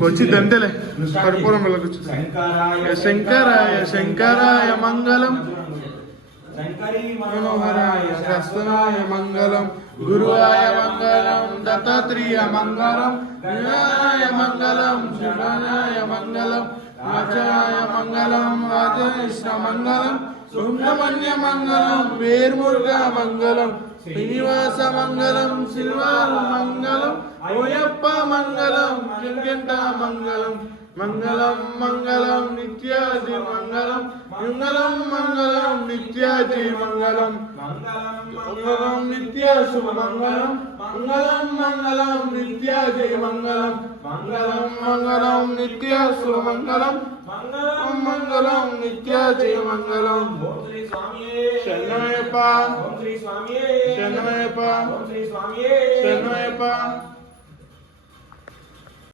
వచ్చింది అంతేలే కర్పూరం వెళ్ళకొచ్చు. శంకరాయ శంకరాయ మంగళం మనోహరాయ శాస్త్రాయ మంగళం గురువాయ మంగళం దత్తాత్రేయ మంగళం వినాయ మంగళం శరణాయ మంగళం ఆచార్య మంగళం రాజేశ్వర మంగళం సుబ్రహ్మణ్య మంగళం వేర్మురుగా మంగళం శ్రీనివాస మంగళం శ్రీవార మంగళం ఓయప్ప మంగళం జగంట మంగళం మంగళం మంగళం నిత్యాది మంగళం మంగళం మంగళం నిత్యాది మంగళం మంగళం నిత్య శుభ మంగళం మంగళం మంగళం నిత్యాది మంగళం మంగళం మంగళం నిత్య శుభ మంగళం మంగళం మంగళం నిత్యాది మంగళం. శరణయ్యప్ప శరణయ్యప్ప శరణయ్యప్ప.